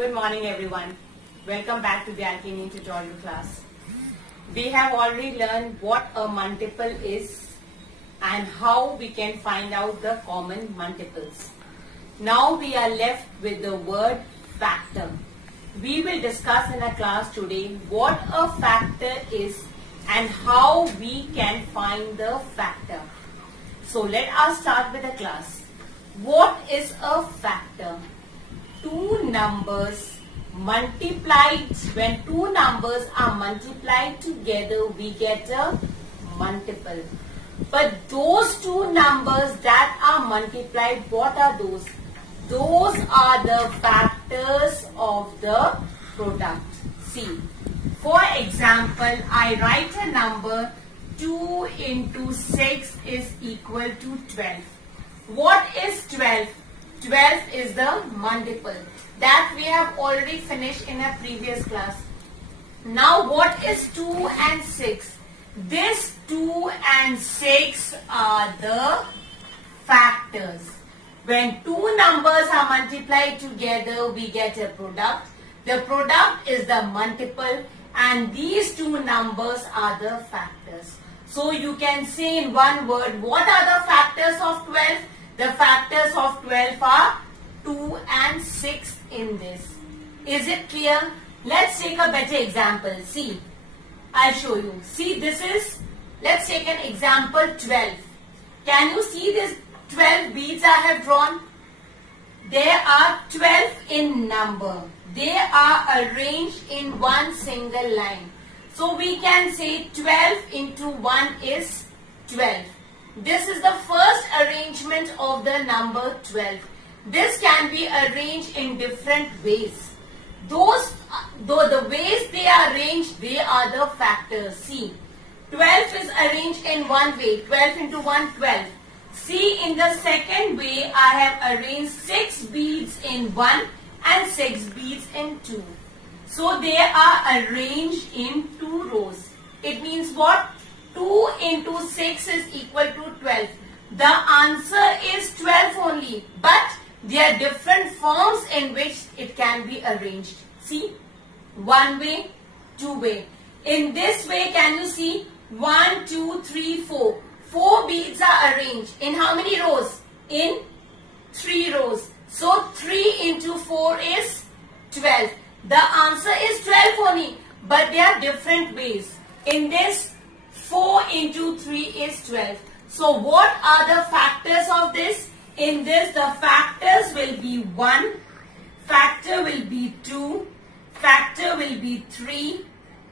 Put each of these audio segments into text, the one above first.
Good morning everyone. Welcome back to the Arcane tutorial class. We have already learned what a multiple is and how we can find out the common multiples. Now we are left with the word factor. We will discuss in a class today what a factor is and how we can find the factor. So let us start with the class. What is a factor? Two numbers multiplied, when two numbers are multiplied together, we get a multiple. But those two numbers that are multiplied, what are those? Those are the factors of the product. See, for example, I write a number 2 into 6 is equal to 12. What is 12? 12 is the multiple that we have already finished in a previous class. Now what is 2 and 6? This 2 and 6 are the factors. When two numbers are multiplied together, we get a product. The product is the multiple and these two numbers are the factors. So you can say in one word, what are the factors of 12? The factors of 12 are 2 and 6 in this. Is it clear? Let's take a better example. See, I'll show you. See, this is, let's take an example 12. Can you see this 12 beads I have drawn? There are 12 in number. They are arranged in one single line. So we can say 12 into 1 is 12. This is the first arrangement of the number 12. This can be arranged in different ways. Though the ways they are arranged, they are the factors. See, 12 is arranged in one way. 12 into 1, 12. See, in the second way, I have arranged 6 beads in 1 and 6 beads in 2. So they are arranged in 2 rows. It means what? 2 into 6 is equal to 12. The answer is 12 only, but there are different forms in which it can be arranged. See, one way, two way. In this way, can you see? 1, 2, 3, 4. 4 beads are arranged. In how many rows? In 3 rows. So 3 into 4 is 12. The answer is 12 only, but there are different ways. In this, 4 into 3 is 12. So what are the factors of this? In this, the factors will be 1, factor will be 2, factor will be 3,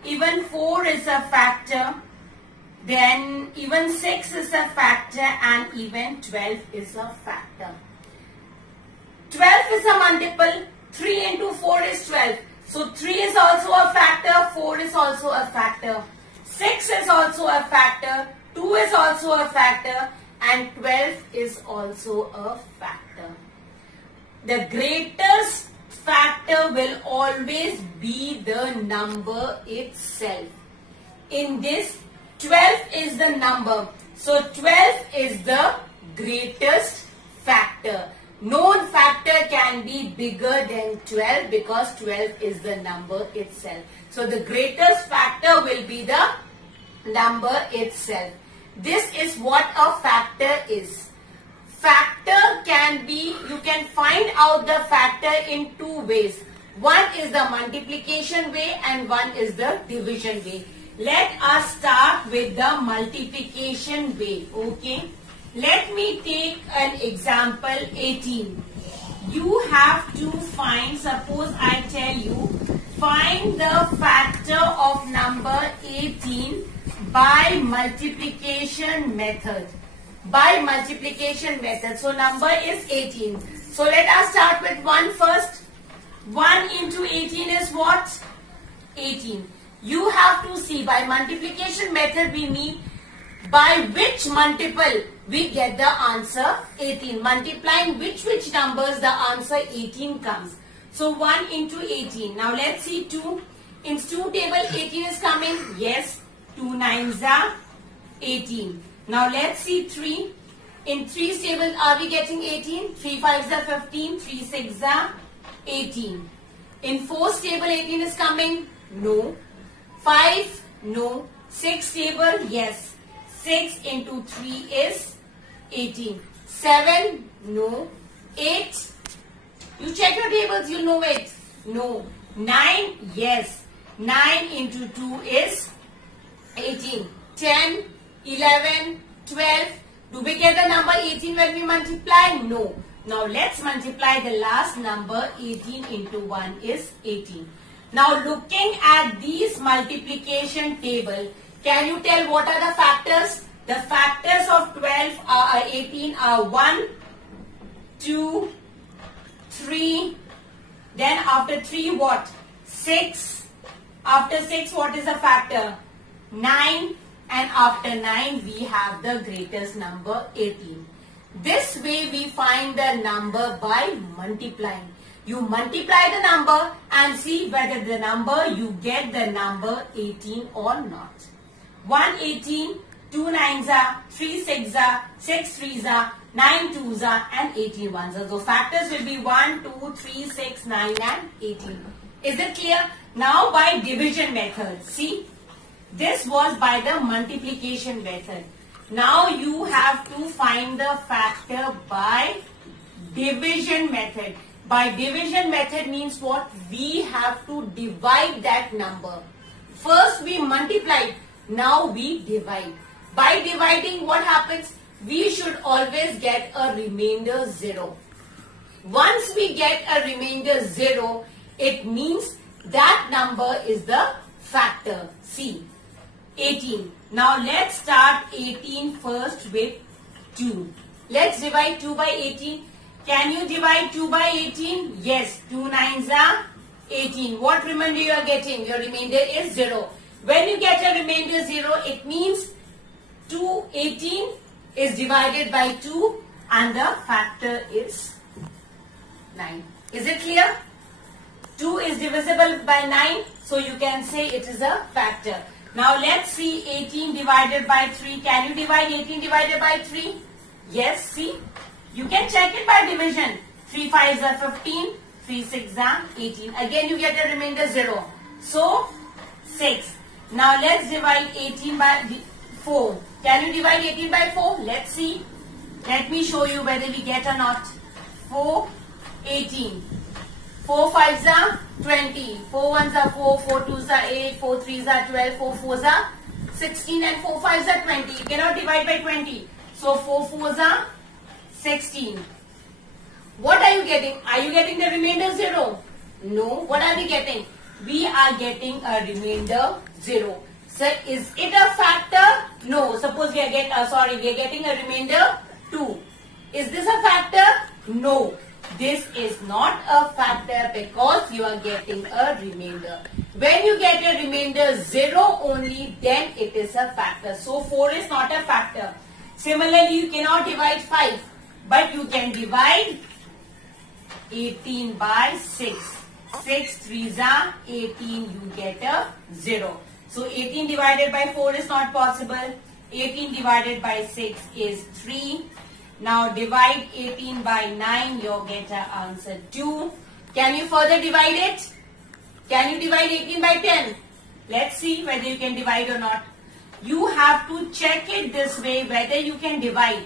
even 4 is a factor, then even 6 is a factor and even 12 is a factor. 12 is a multiple, 3 into 4 is 12. So 3 is also a factor, 4 is also a factor. 6 is also a factor, 2 is also a factor and 12 is also a factor. The greatest factor will always be the number itself. In this, 12 is the number. So 12 is the greatest factor. No factor can be bigger than 12 because 12 is the number itself. So the greatest factor will be the number itself. This is what a factor is. Factor can be, you can find out the factor in 2 ways. One is the multiplication way and one is the division way. Let us start with the multiplication way. Okay. Let me take an example 18. You have to find, suppose I tell you, find the factor of number 18 by multiplication method. By multiplication method. So number is 18. So let us start with 1 first. 1 into 18 is what? 18. You have to see by multiplication method we mean by which multiple we get the answer 18. Multiplying which numbers the answer 18 comes. So 1 into 18. Now let's see 2. In 2 table 18 is coming. Yes. 2 9s are 18. Now let's see 3. In 3's table are we getting 18? 3 5s are 15. 3 6s are 18. In 4's table 18 is coming? No. 5? No. 6 table? Yes. 6 into 3 is 18. 7? No. 8? You check your tables, you know it. No. 9? Yes. 9 into 2 is 18. 10, 11, 12. Do we get the number 18 when we multiply? No. Now let's multiply the last number. 18 into 1 is 18. Now looking at these multiplication table, can you tell what are the factors? The factors of 18 are 1, 2, 3. Then after 3 what? 6. After 6 what is the factor? 9. And after 9 we have the greatest number 18. This way we find the number by multiplying. You multiply the number and see whether the number you get the number 18 or not. 1 18, 2 9s are, 3 6s are, 6 3s are, 9 2s are and 18 1s are. So factors will be 1, 2, 3, 6, 9 and 18. Is it clear? Now by division method. See, this was by the multiplication method. Now you have to find the factor by division method. By division method means what? We have to divide that number. First we multiply, now we divide. By dividing what happens? We should always get a remainder 0. Once we get a remainder 0, it means that number is the factor. See, 18. Now let's start 18 first with 2. Let's divide 2 by 18. Can you divide 2 by 18? Yes. 2 9s are 18. What remainder you are getting? Your remainder is 0. When you get a remainder 0, it means 18 is divided by 2 and the factor is 9. Is it clear? 2 is divisible by 9, so you can say it is a factor. Now let's see 18 divided by 3. Can you divide 18 divided by 3? Yes, see. You can check it by division. 3 5s are 15, 3 6s are 18. Again you get a remainder 0. So 6. Now let's divide 18 by 4. Can you divide 18 by 4? Let's see. Let me show you whether we get or not. 4, 18. 4 5s are 20. 4 1s are 4, 4 2s are 8, 4 3s are 12, 4 4s are 16 and 4 5s are 20. You cannot divide by 20. So 4 4s are 16. What are you getting? Are you getting the remainder 0? No. What are we getting? We are getting a remainder 0. So is it a factor? No. Suppose we are getting a remainder 2. Is this a factor? No. This is not a factor because you are getting a remainder. When you get a remainder 0 only, then it is a factor. So 4 is not a factor. Similarly, you cannot divide 5, but you can divide 18 by 6. 6 3s are 18, you get a 0. So 18 divided by 4 is not possible. 18 divided by 6 is 3. Now divide 18 by 9, you'll get an answer 2. Can you further divide it? Can you divide 18 by 10? Let's see whether you can divide or not. You have to check it this way whether you can divide.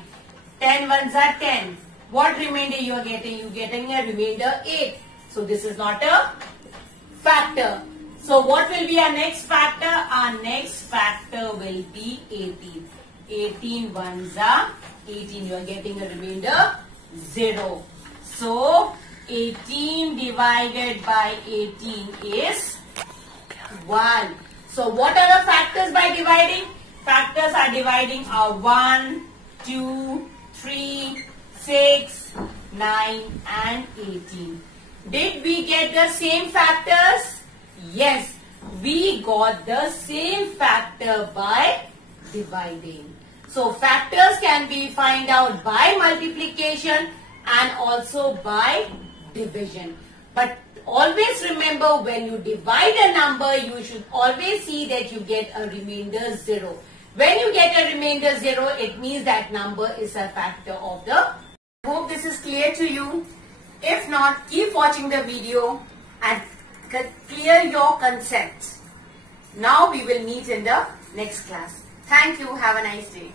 10 ones are 10. What remainder you are getting? You are getting a remainder 8. So this is not a factor. So what will be our next factor? Our next factor will be 18. 18 ones are 18. You are getting a remainder 0. So 18 divided by 18 is 1. So what are the factors by dividing? Factors are dividing are 1, 2, 3, 6, 9 and 18. Did we get the same factors? Yes, we got the same factor by dividing. So factors can be found out by multiplication and also by division. But always remember, when you divide a number, you should always see that you get a remainder 0. When you get a remainder 0, it means that number is a factor of the. I hope this is clear to you. If not, keep watching the video and clear your concepts. Now we will meet in the next class. Thank you. Have a nice day.